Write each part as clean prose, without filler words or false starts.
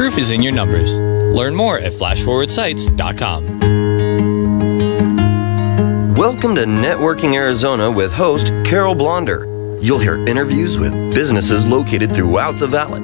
proof is in your numbers. Learn more at flashforwardsites.com. Welcome to Networking Arizona with host Carol Blonder. You'll hear interviews with businesses located throughout the valley.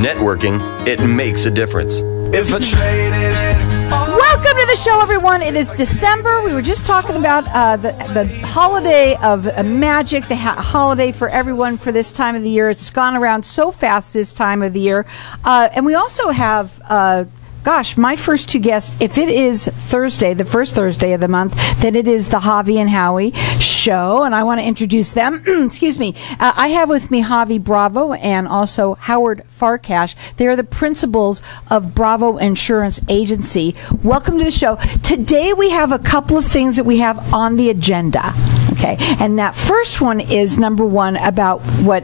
Networking, it makes a difference. If I traded it all. Welcome to the show, everyone. It is December. We were just talking about the holiday of magic, the holiday for everyone for this time of the year. It's gone around so fast this time of the year. And we also have... Gosh, my first two guests, if it is Thursday, the first Thursday of the month, then it is the Havie and Howie show, and I want to introduce them. Excuse me. I have with me Javi Bravo and also Howard Farkash. They are the principals of Bravo Insurance Agency. Welcome to the show. Today we have a couple of things that we have on the agenda. Okay, and that first one is number one about what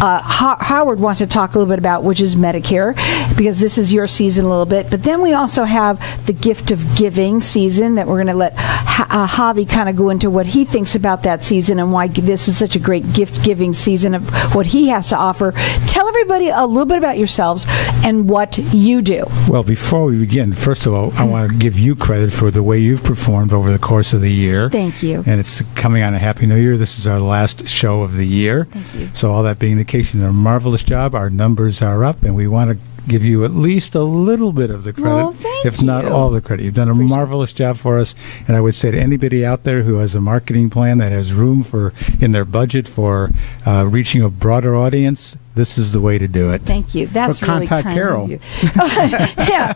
Howard wants to talk a little bit about, which is Medicare, because this is your season a little bit. But then we also have the gift of giving season that we're going to let Javi kind of go into what he thinks about that season and why this is such a great gift giving season of what he has to offer. Tell everybody a little bit about yourselves and what you do. Well, before we begin, first of all, I want to give you credit for the way you've performed over the course of the year. Thank you. And it's coming on a Happy New Year. This is our last show of the year. Thank you. So all that being the case, you did a marvelous job. Our numbers are up, and we want to give you at least a little bit of the credit, well, if not all the credit. You've done a marvelous job for us, and I would say to anybody out there who has a marketing plan that has room for in their budget for reaching a broader audience, this is the way to do it. Thank you. That's really contact kind Carol. of you. Yeah,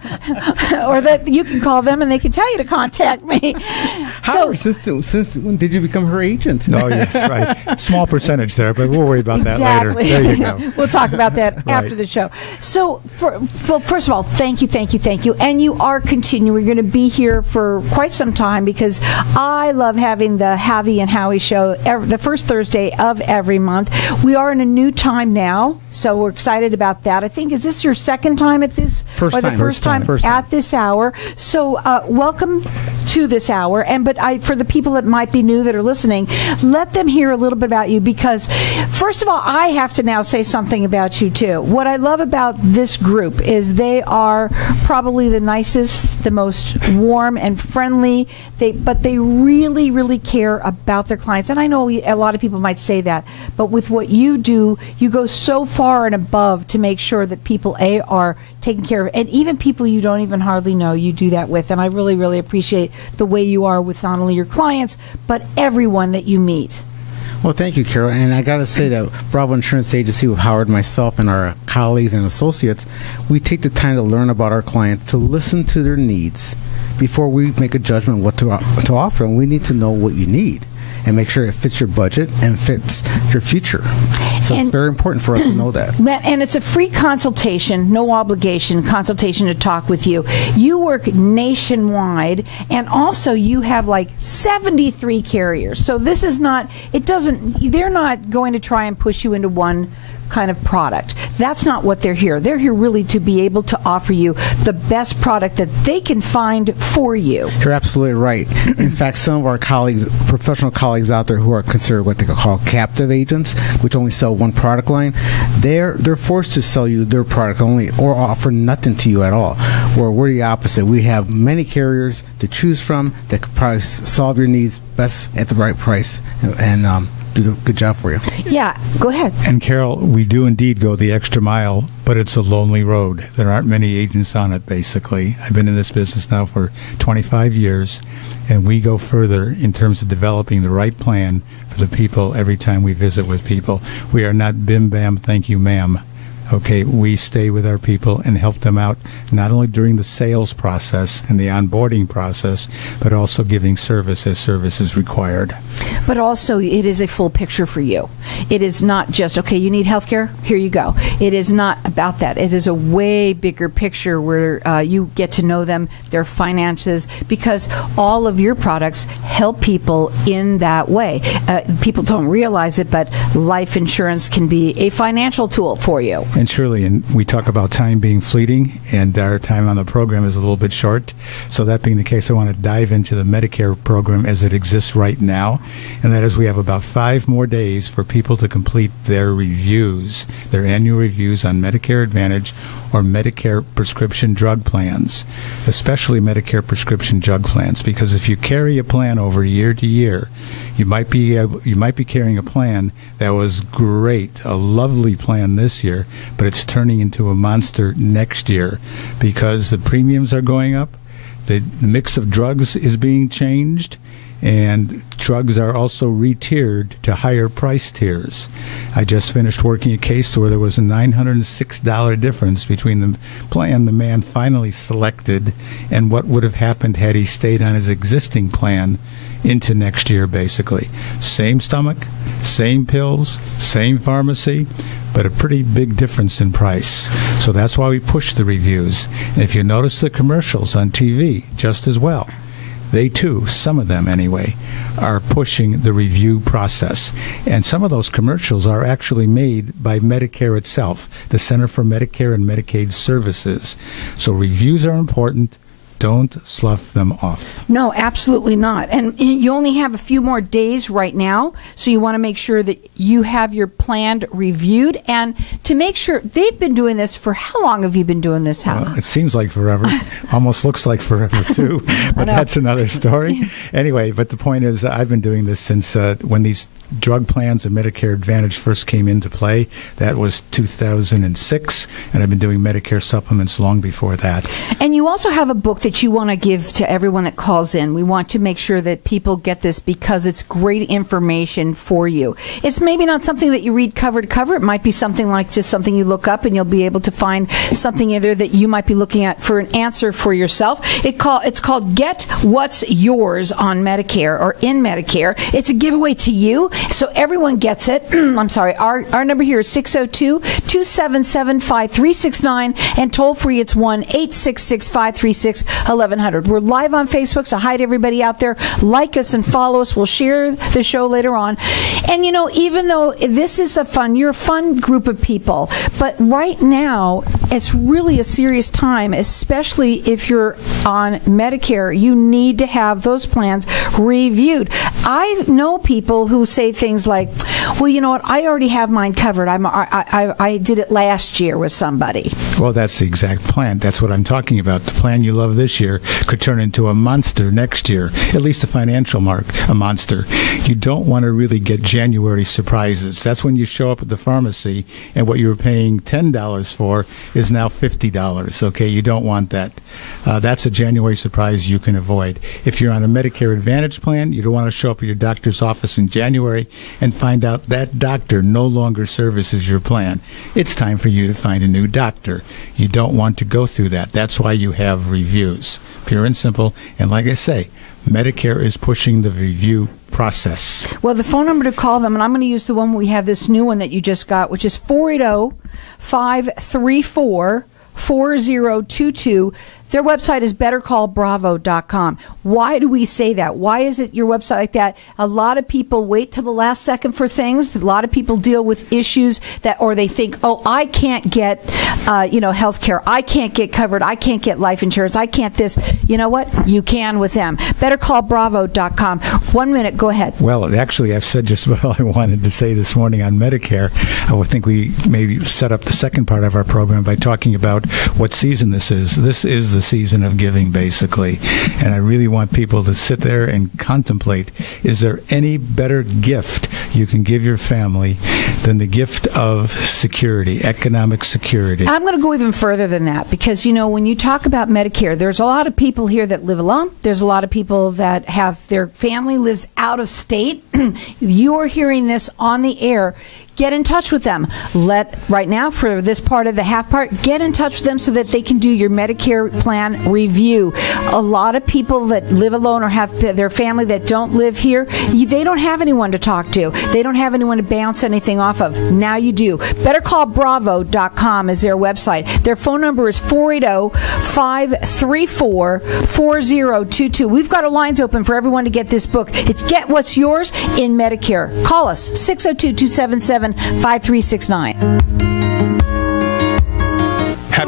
or that you can call them and they can tell you to contact me. Howard, since when did you become her agent? Oh, yes, right. Small percentage there, but we'll worry about exactly. that later. There you go. We'll talk about that after the show. So, first of all, thank you. And you are continuing. We're going to be here for quite some time because I love having the Havie and Howie show the first Thursday of every month. We are in a new time now, so we're excited about that. I think, is this your second time at this? First time at this hour. So, welcome to this hour. But for the people that might be new that are listening, let them hear a little bit about you because, first of all, I have to now say something about you, too. What I love about this group is they are probably the nicest, the most warm and friendly, but they really, really care about their clients. And I know a lot of people might say that, but with what you do, you go so far and above to make sure that people, are taken care of. And even people you don't even hardly know, you do that with. And I really, really appreciate the way you are with not only your clients, but everyone that you meet. Well, thank you, Carol. And I got to say that Bravo Insurance Agency with Howard, myself, and our colleagues and associates, we take the time to learn about our clients, to listen to their needs before we make a judgment what to offer. And we need to know what you need and make sure it fits your budget and fits your future. So it's very important for us to know that. And it's a free consultation, no obligation consultation to talk with you. You work nationwide, and also you have like 73 carriers. So this is not, they're not going to try and push you into one kind of product. That's not what they're here. They're here really to be able to offer you the best product that they can find for you. You're absolutely right. In fact, some of our colleagues, professional colleagues out there who are considered what they call captive agents, which only sell one product line, they're forced to sell you their product only or offer nothing to you at all. Where we're the opposite. We have many carriers to choose from that could probably solve your needs best at the right price and do a good job for you. Yeah, go ahead. And Carol, we do indeed go the extra mile, but it's a lonely road. There aren't many agents on it, basically. I've been in this business now for 25 years, and we go further in terms of developing the right plan for the people every time we visit with people. We are not bim, bam, thank you, ma'am. Okay, we stay with our people and help them out not only during the sales process and the onboarding process, but also giving service as service is required. But also, it is a full picture for you. It is not just, okay, you need health care? Here you go. It is not about that. It is a way bigger picture where you get to know them, their finances, because all of your products help people in that way. People don't realize it, but life insurance can be a financial tool for you. And Shirley, and we talk about time being fleeting, and our time on the program is a little bit short. So that being the case, I want to dive into the Medicare program as it exists right now. And that is, we have about 5 more days for people to complete their reviews, their annual reviews on Medicare Advantage or Medicare prescription drug plans, especially Medicare prescription drug plans, because if you carry a plan over year to year, you might be carrying a plan that was great, a lovely plan this year, but it's turning into a monster next year because the premiums are going up, the mix of drugs is being changed, and drugs are also re-tiered to higher price tiers. I just finished working a case where there was a $906 difference between the plan the man finally selected and what would have happened had he stayed on his existing plan into next year, basically. Same stomach, same pills, same pharmacy, but a pretty big difference in price. So that's why we push the reviews. And if you notice the commercials on TV, just as well, they too, some of them anyway, are pushing the review process. And some of those commercials are actually made by Medicare itself, the Center for Medicare and Medicaid Services. So reviews are important. Don't slough them off. No, absolutely not. And you only have a few more days right now, so you want to make sure that you have your plan reviewed. And to make sure, they've been doing this for, how long have you been doing this, Hal? Well, it seems like forever. Almost looks like forever, too. But that's another story. Anyway, but the point is, I've been doing this since when these drug plans and Medicare Advantage first came into play. That was 2006, and I've been doing Medicare supplements long before that. And you also have a book that you want to give to everyone that calls in. We want to make sure that people get this because it's great information for you. It's maybe not something that you read cover to cover. It might be something like just something you look up and you'll be able to find something in there that you might be looking at for an answer for yourself. It's called Get What's Yours on Medicare or in Medicare. It's a giveaway to you, so everyone gets it. I'm sorry. Our number here is 602-277-5369, and toll free it's 1-866-536-1100. We're live on Facebook, so hi to everybody out there. Like us and follow us. We'll share the show later on. And you know, even though this is you're a fun group of people, but right now it's really a serious time, especially if you're on Medicare. You need to have those plans reviewed. I know people who say things like, well, you know what, I already have mine covered. I did it last year with somebody. Well, that's the exact plan. That's what I'm talking about. The plan you love this year could turn into a monster next year, at least a financial monster. You don't want to really get January surprises. That's when you show up at the pharmacy and what you were paying $10 for is now $50. Okay, you don't want that. That's a January surprise you can avoid. If you're on a Medicare Advantage plan, you don't want to show up at your doctor's office in January and find out that doctor no longer services your plan. It's time for you to find a new doctor. You don't want to go through that. That's why you have reviews. Pure and simple. And like I say, Medicare is pushing the review process. Well, the phone number to call them, and I'm going to use the one we have, this new one that you just got, which is 480-534-4022. Their website is bettercallbravo.com. Why do we say that? Why is it your website like that? A lot of people wait till the last second for things. A lot of people deal with issues that, or they think, oh, I can't get, health care. I can't get covered. I can't get life insurance. I can't this. You know what? You can with them. Bettercallbravo.com. 1 minute. Go ahead. Well, actually, I've said just what I wanted to say this morning on Medicare. I would think we maybe set up the second part of our program by talking about what season this is. This is the season of giving, basically. And I really want people to sit there and contemplate, is there any better gift you can give your family than the gift of security, economic security? I'm going to go even further than that because, you know, when you talk about Medicare, there's a lot of people here that live alone. There's a lot of people that have their family lives out of state. You're hearing this on the air. Get in touch with them. Right now, for this part of the half part, get in touch with them so that they can do your Medicare plan review. A lot of people that live alone or have their family that don't live here, they don't have anyone to talk to. They don't have anyone to bounce anything off of. Now you do. BetterCallBravo.com is their website. Their phone number is 480-534-4022. We've got our lines open for everyone to get this book. It's Get What's Yours in Medicare. Call us, 602-277-5369.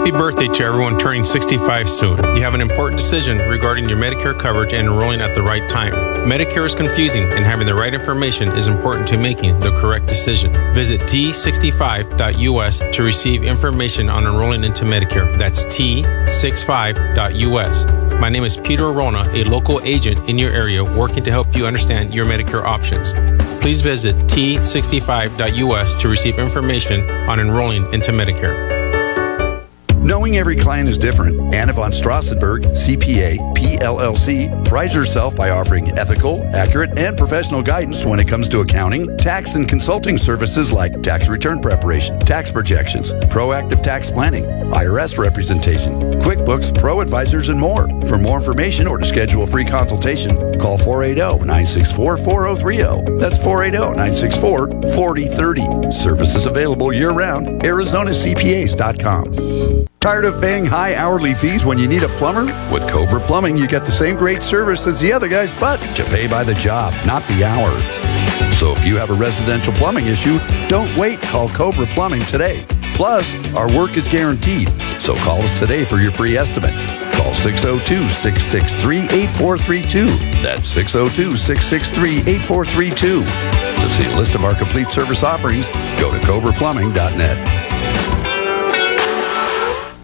Happy birthday to everyone turning 65 soon. You have an important decision regarding your Medicare coverage and enrolling at the right time. Medicare is confusing, and having the right information is important to making the correct decision. Visit t65.us to receive information on enrolling into Medicare. That's t65.us. My name is Peter Arona, a local agent in your area working to help you understand your Medicare options. Please visit t65.us to receive information on enrolling into Medicare. Knowing every client is different, Anna von Strassenberg, CPA, PLLC, prides herself by offering ethical, accurate, and professional guidance when it comes to accounting, tax, and consulting services like tax return preparation, tax projections, proactive tax planning, IRS representation, QuickBooks, Pro Advisors, and more. For more information or to schedule a free consultation, call 480-964-4030. That's 480-964-4030. Services available year-round. ArizonaCPAs.com. Tired of paying high hourly fees when you need a plumber? With Cobra Plumbing, you get the same great service as the other guys, but you pay by the job, not the hour. So if you have a residential plumbing issue, don't wait. Call Cobra Plumbing today. Plus, our work is guaranteed. So call us today for your free estimate. Call 602-663-8432. That's 602-663-8432. To see a list of our complete service offerings, go to cobraplumbing.net.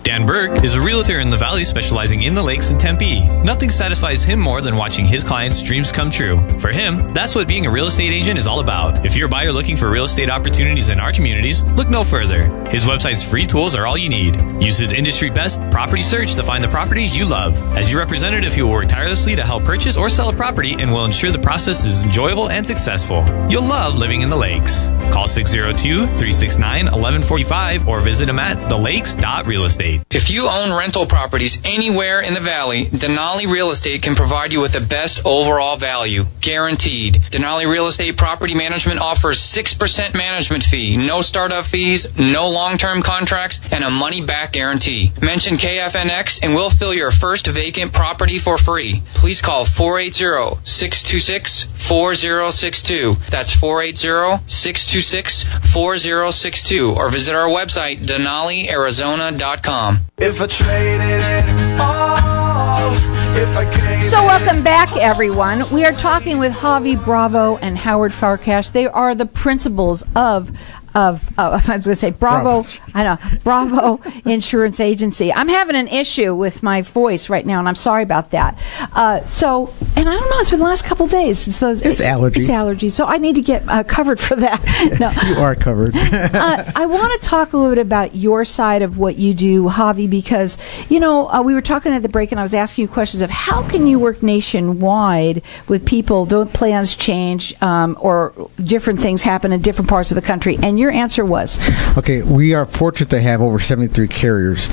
Dan Burke is a realtor in the Valley specializing in the lakes in Tempe. Nothing satisfies him more than watching his clients' dreams come true. For him, that's what being a real estate agent is all about. If you're a buyer looking for real estate opportunities in our communities, look no further. His website's free tools are all you need. Use his industry-best property search to find the properties you love. As your representative, he will work tirelessly to help purchase or sell a property and will ensure the process is enjoyable and successful. You'll love living in the lakes. Call 602-369-1145 or visit him at thelakes.realestate. If you own rental properties anywhere in the Valley, Denali Real Estate can provide you with the best overall value, guaranteed. Denali Real Estate Property Management offers 6% management fee, no startup fees, no long-term contracts, and a money-back guarantee. Mention KFNX and we'll fill your first vacant property for free. Please call 480-626-4062. That's 480-626-4062 or visit our website, DenaliArizona.com. If I traded it all, if I gave So welcome back, everyone. We are talking with Havie Bravo and Howard Farkash. They are the principals of I was going to say Bravo. I know, Bravo Insurance Agency. I'm having an issue with my voice right now, and I'm sorry about that. And I don't know, it's been the last couple of days. It's allergies. It's allergies. So I need to get covered for that. No. You are covered. I want to talk a little bit about your side of what you do, Havie, because, we were talking at the break, and I was asking you questions of how can you work nationwide with people, don't plans change, or different things happen in different parts of the country, and your answer was? Okay, we are fortunate to have over 73 carriers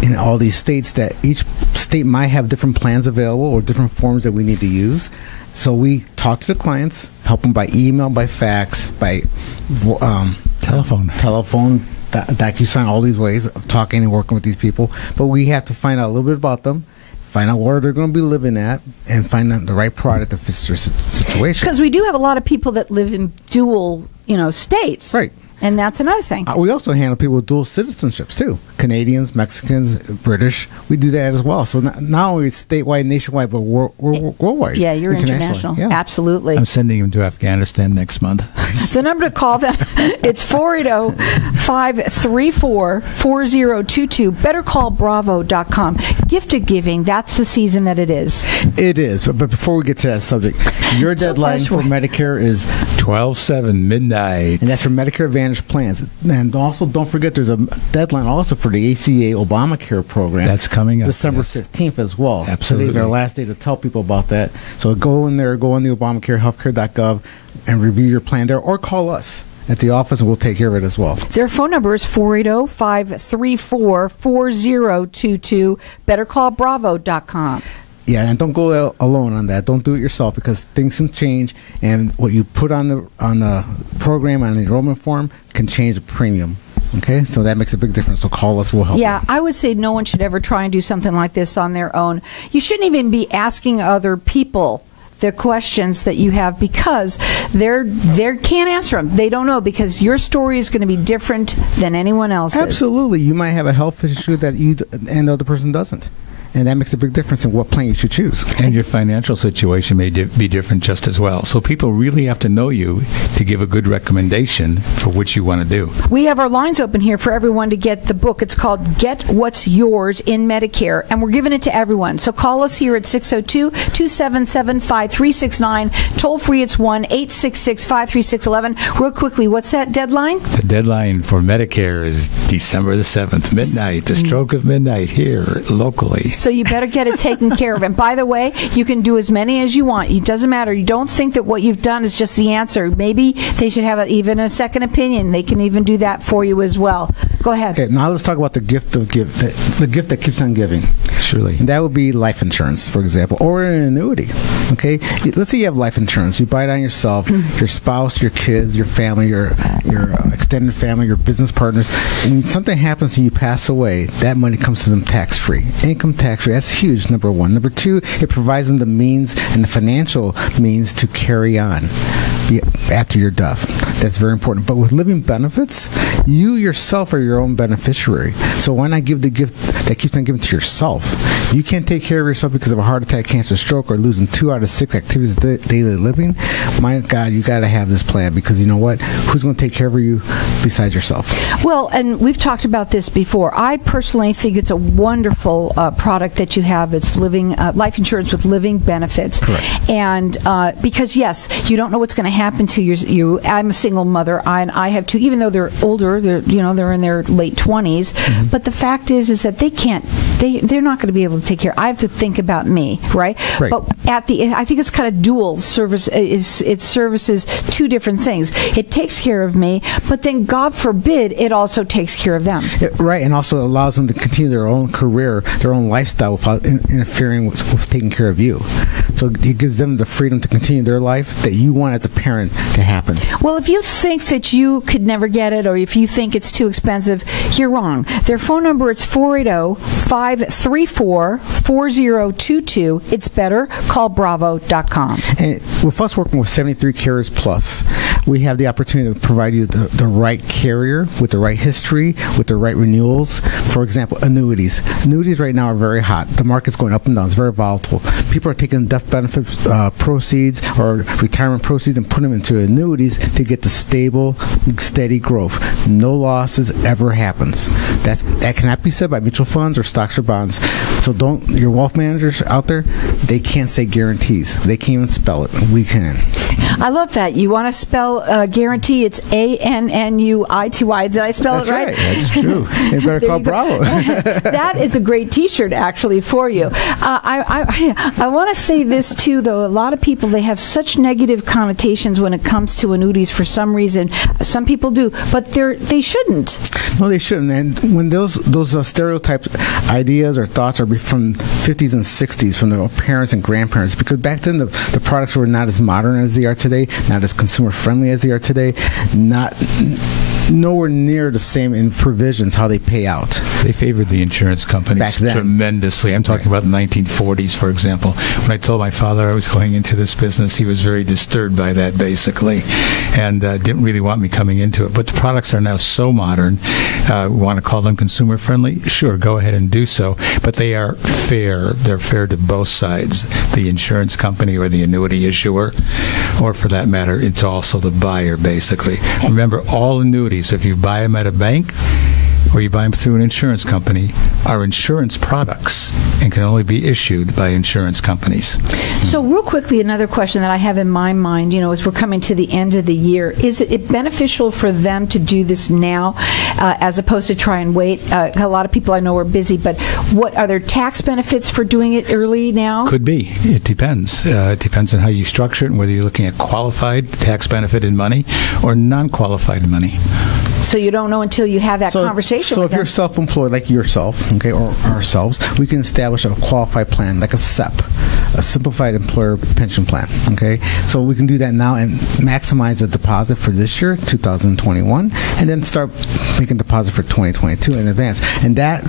in all these states that each state might have different plans available or different forms that we need to use. So we talk to the clients, help them by email, by fax, by telephone, DocuSign, all these ways of talking and working with these people. But we have to find out a little bit about them, find out where they're going to be living at, and find out the right product that fits their situation. Because we do have a lot of people that live in dual, states. Right. And that's another thing. We also handle people with dual citizenships, too. Canadians, Mexicans, British. We do that as well. So not only statewide, nationwide, but worldwide. Yeah, you're international. Yeah. Absolutely. I'm sending them to Afghanistan next month. The number to call them, it's 480-534-4022. BetterCallBravo.com. Gift of giving, that's the season that it is. It is. But before we get to that subject, your deadline for Medicare is 12/7 midnight. And that's for Medicare Advantage plans. And also, don't forget, there's a deadline also for the ACA Obamacare program. That's coming up. December 15th as well. Absolutely. Today's our last day to tell people about that. So go in there, go on the Obamacare, healthcare.gov, and review your plan there, or call us at the office, and we'll take care of it as well. Their phone number is 480-534-4022, bettercallbravo.com. Yeah, and don't go alone on that. Don't do it yourself, because things can change, and what you put on the program, on the enrollment form, can change the premium. Okay, so that makes a big difference. So call us, we'll help you. Yeah, I would say no one should ever try and do something like this on their own. You shouldn't even be asking other people the questions that you have, because they can't answer them. They don't know, because your story is going to be different than anyone else's. Absolutely. You might have a health issue that you and the other person doesn't. And that makes a big difference in what plan you should choose. And your financial situation may be different just as well. So people really have to know you to give a good recommendation for what you want to do. We have our lines open here for everyone to get the book. It's called Get What's Yours in Medicare, and we're giving it to everyone. So call us here at 602-277-5369. Toll free, it's 1-866-536-11. Real quickly, what's that deadline? The deadline for Medicare is December the 7th, midnight, the stroke of midnight here locally. So you better get it taken care of. And by the way, you can do as many as you want. It doesn't matter. You don't think that what you've done is just the answer. Maybe they should have even a second opinion. They can even do that for you as well. Go ahead. Okay, now let's talk about the gift of the gift that keeps on giving. Surely. And that would be life insurance, for example, or an annuity. Okay, let's say you have life insurance. You buy it on yourself, your spouse, your kids, your family, your extended family, your business partners. And when something happens and you pass away, that money comes to them tax-free. Income tax-free. That's huge, number one. Number two, it provides them the means and the financial means to carry on after your death. That's very important. But with living benefits, you yourself are your own beneficiary. So why not give the gift that keeps on giving to yourself? You can't take care of yourself because of a heart attack, cancer, stroke, or losing 2 out of 6 activities of daily living. My God, you got to have this plan, because you know what? Who's going to take care of you besides yourself? Well, and we've talked about this before. I personally think it's a wonderful product that you have. It's life insurance with living benefits. Correct. And because, yes, you don't know what's going to happen to you. I'm a single mother. I have 2, even though they're older. They're in their late 20s. Mm-hmm. But the fact is that they can't. They're not going to be able to take care. I have to think about me, right? But I think it's kind of dual service. It services 2 different things. It takes care of me, but then God forbid it also takes care of them. Right, and also allows them to continue their own career, their own lifestyle without interfering with taking care of you. So it gives them the freedom to continue their life that you want as a parent to happen. Well, if you think that you could never get it, or if you think it's too expensive, you're wrong. Their phone number is 480-534-4022. It's better. Call Bravo.com. And with us working with 73 carriers plus, we have the opportunity to provide you the right carrier with the right history, with the right renewals. For example, annuities. Annuities right now are very hot. The market's going up and down. It's very volatile. People are taking death benefit proceeds or retirement proceeds and putting them into annuities to get the stable, steady growth. No losses ever happens. That cannot be said by mutual funds or stocks or bonds. So your wealth managers out there, they can't say guarantees. They can't even spell it. We can. I love that. You want to spell guarantee? It's ANNUITY. Did I spell it right? That's true. You better call Bravo. That is a great T-shirt, actually, for you. I want to say this too, though. A lot of people, they have such negative connotations when it comes to annuities for some reason. Some people do, but they shouldn't. No, they shouldn't. And when those stereotypes, ideas, or thoughts are from 50s and 60s, from their parents and grandparents, because back then the products were not as modern as they are today, not as consumer friendly as they are today, nowhere near the same in provisions how they pay out. They favored the insurance companies tremendously. I'm talking about the 1940s, for example. When I told my father I was going into this business, he was very disturbed by that, basically, and didn't really want me coming into it. But the products are now so modern. We want to call them consumer friendly? Sure, go ahead and do so. But they are fair. They're fair to both sides, the insurance company or the annuity issuer, or for that matter, it's also the buyer, basically. Remember, all annuities, if you buy them at a bank or you buy them through an insurance company, are insurance products and can only be issued by insurance companies. So real quickly, another question that I have in my mind, as we're coming to the end of the year, is it beneficial for them to do this now as opposed to try and wait? A lot of people I know are busy, but what are there tax benefits for doing it early now? Could be. It depends. It depends on how you structure it and whether you're looking at qualified tax benefit in money or non-qualified money. So you don't know until you have that conversation So with if you're them. self-employed, like yourself, okay, or ourselves, we can establish a qualified plan, like a SEP, a Simplified Employer Pension Plan, okay? So we can do that now and maximize the deposit for this year, 2021, and then start making deposit for 2022 in advance. And that,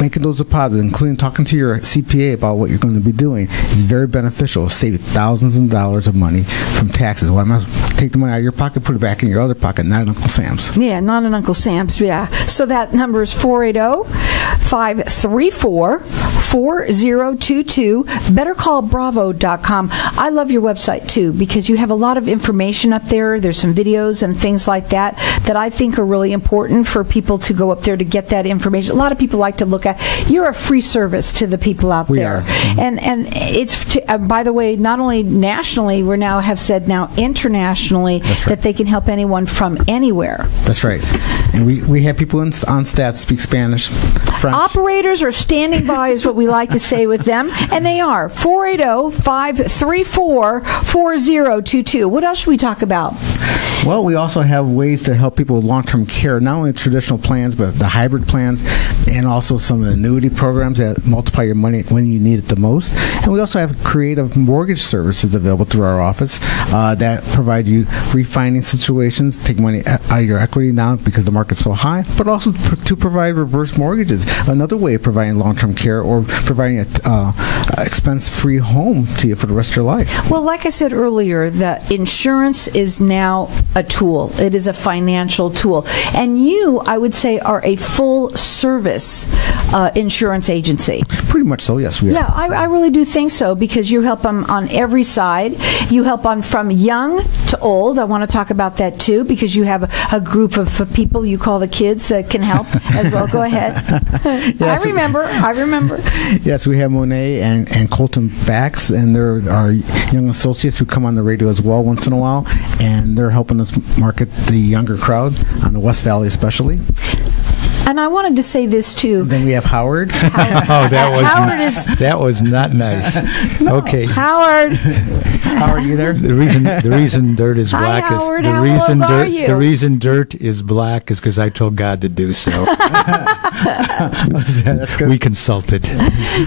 making those deposits, including talking to your CPA about what you're going to be doing, is very beneficial. Save you thousands of dollars of money from taxes. Well, I'm going to take the money out of your pocket, put it back in your other pocket, not in Uncle Sam's. Yeah, not in Uncle Sam's, yeah. So that number is 480-534-4022, bettercallbravo.com. I love your website, too, because you have a lot of information up there. There's some videos and things like that that I think are really important for people to go up there to get that information. A lot of people like to look at. You're a free service to the people out there. And it's, by the way, not only nationally, we now have said now internationally that they can help anyone from anywhere. That's right. And we have people on staff speak Spanish, French. Operators are standing by is what we like to say with them, and they are. 480-534-4022. What else should we talk about? Well, we also have ways to help people with long-term care, not only traditional plans, but the hybrid plans, and also some of the annuity programs that multiply your money when you need it the most. And we also have creative mortgage services available through our office that provide you refining situations, take money out of your equity now because the market's so high, but also to provide reverse mortgages, another way of providing long-term care or providing an expense-free home to you for the rest of your life. Well, like I said earlier, the insurance is now a tool. It is a financial tool. And you, I would say, are a full-service insurance agency. Pretty much so, yes, we are. Yeah, I really do think so, because you help them on every side. You help them from young to old. I want to talk about that, too, because you have a group of people you call the kids that can help as well. Go ahead. Yes, I remember. Yes, we have Monet and Colton Bax, and there are young associates who come on the radio as well once in a while, and they're helping us market the younger crowd on the West Valley especially. And I wanted to say this too. And then we have Howard. That was not nice. Okay, Howard, you there? The reason dirt is black is Howard, how old are you? The reason dirt is black is because I told God to do so. That's good. We consulted.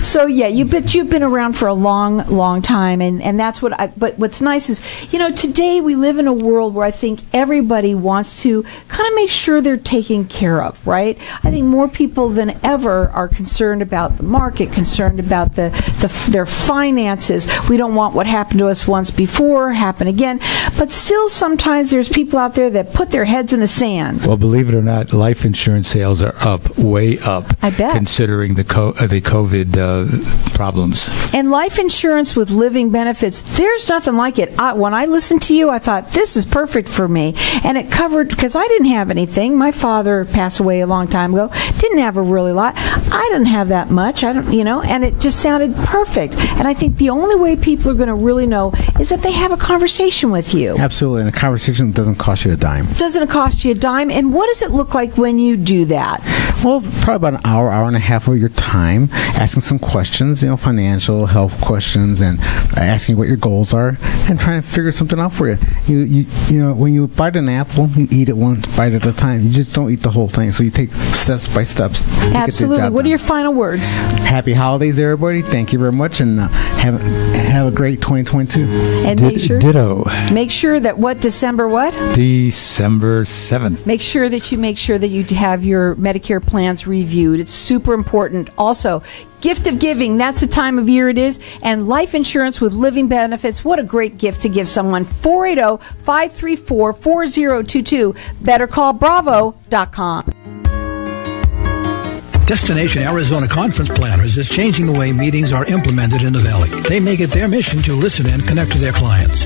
So yeah, you've been around for a long time, and that's what. But what's nice is, today we live in a world where I think everybody wants to kind of make sure they're taken care of, right? I think more people than ever are concerned about the market, concerned about their finances. We don't want what happened to us once before happen again. But still, sometimes there's people out there that put their heads in the sand. Well, believe it or not, life insurance sales are up, way up. I bet. Considering the COVID problems. And life insurance with living benefits, there's nothing like it. When I listened to you, I thought, this is perfect for me. And it covered, because I didn't have anything. My father passed away a long time ago. Didn't have a really lot. I didn't have that much. And it just sounded perfect. And I think the only way people are going to really know is if they have a conversation with you. Absolutely. And a conversation doesn't cost you a dime. Doesn't cost you a dime. And what does it look like when you do that? Well, probably about an hour and a half of your time, asking some questions, financial, health questions, and asking what your goals are, and trying to figure something out for you. You when you bite an apple, you eat it one bite at a time. You just don't eat the whole thing. So you take steps by steps. Absolutely. What are your final words? Happy holidays, everybody. Thank you very much, and have a great 2022. And ditto. Make sure that December what? December 7th. Make sure that you have your Medicare plans reviewed. It's super important. Also, gift of giving, that's the time of year it is. And life insurance with living benefits, what a great gift to give someone. 480-534-4022. BetterCallBravo.com. Destination Arizona Conference Planners is changing the way meetings are implemented in the Valley. They make it their mission to listen and connect to their clients.